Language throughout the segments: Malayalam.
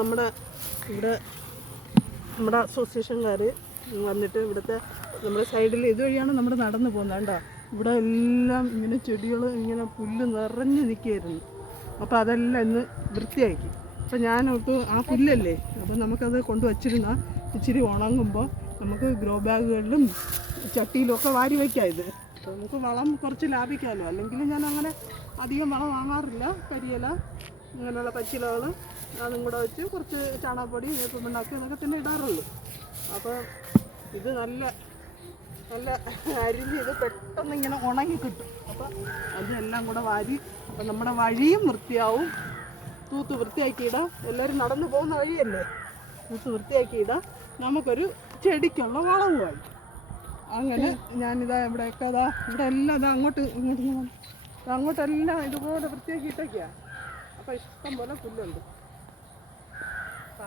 നമ്മുടെ അസോസിയേഷൻകാർ വന്നിട്ട് ഇവിടുത്തെ നമ്മുടെ സൈഡിൽ ഇതുവഴിയാണ് നമ്മൾ നടന്നു പോകുന്നത്. കണ്ടോ, ഇവിടെ എല്ലാം ഇങ്ങനെ ചെടികൾ ഇങ്ങനെ പുല്ല് നിറഞ്ഞ് നിൽക്കുകയായിരുന്നു. അപ്പോൾ അതെല്ലാം ഇന്ന് വൃത്തിയാക്കി. അപ്പോൾ ഞാനോട്ട് ആ പുല്ലല്ലേ, അപ്പോൾ നമുക്കത് കൊണ്ടുവച്ചിരുന്ന ഇച്ചിരി ഉണങ്ങുമ്പോൾ നമുക്ക് ഗ്രോ ബാഗുകളിലും ചട്ടിയിലും ഒക്കെ വാരി വയ്ക്കാം. ഇത് അപ്പോൾ നമുക്ക് വളം കുറച്ച് ലാഭിക്കാമല്ലോ. അല്ലെങ്കിൽ ഞാൻ അങ്ങനെ അധികം വളം വാങ്ങാറില്ല. കരിയില ഇങ്ങനെയുള്ള പച്ചിലകൾ അതും കൂടെ വെച്ച് കുറച്ച് ചാണകപ്പൊടി വേപ്പിൻ പിണ്ണാക്ക് ഇതൊക്കെ തന്നെ ഇടാറുള്ളൂ. അപ്പോൾ ഇത് നല്ല അരിഞ്ഞ് ഇത് പെട്ടെന്ന് ഇങ്ങനെ ഉണങ്ങി കിട്ടും. അപ്പോൾ അതെല്ലാം കൂടെ വാരി, അപ്പം നമ്മുടെ വഴിയും വൃത്തിയാവും. തൂത്ത് വൃത്തിയാക്കിയിടാം. എല്ലാവരും നടന്നു പോകുന്ന വഴിയല്ലേ, തൂത്ത് വൃത്തിയാക്കിയിടാം. നമുക്കൊരു ചെടിക്കുള്ള വളവുമായി. അങ്ങനെ ഞാനിതാ ഇവിടെയൊക്കെ ഇവിടെ എല്ലാം അങ്ങോട്ടെല്ലാം ഇതുപോലെ വൃത്തിയാക്കിയിട്ടൊക്കെയാണ്. അപ്പോൾ ഇഷ്ടം പോലെ പുല്ലുണ്ട്. അപ്പം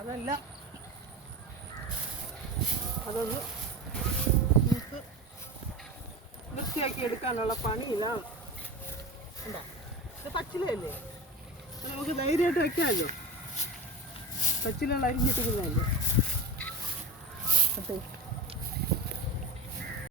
അതൊന്ന് തൂത്ത് വൃത്തിയാക്കി എടുക്കാനുള്ള പണി ഇതാണ്. ഉണ്ടോ, ഇത് പച്ചിലയല്ലേ, നമുക്ക് ധൈര്യമായിട്ട് വെക്കാമല്ലോ. പച്ചിലുള്ള അരിഞ്ഞിട്ടിരുന്നതല്ലേ.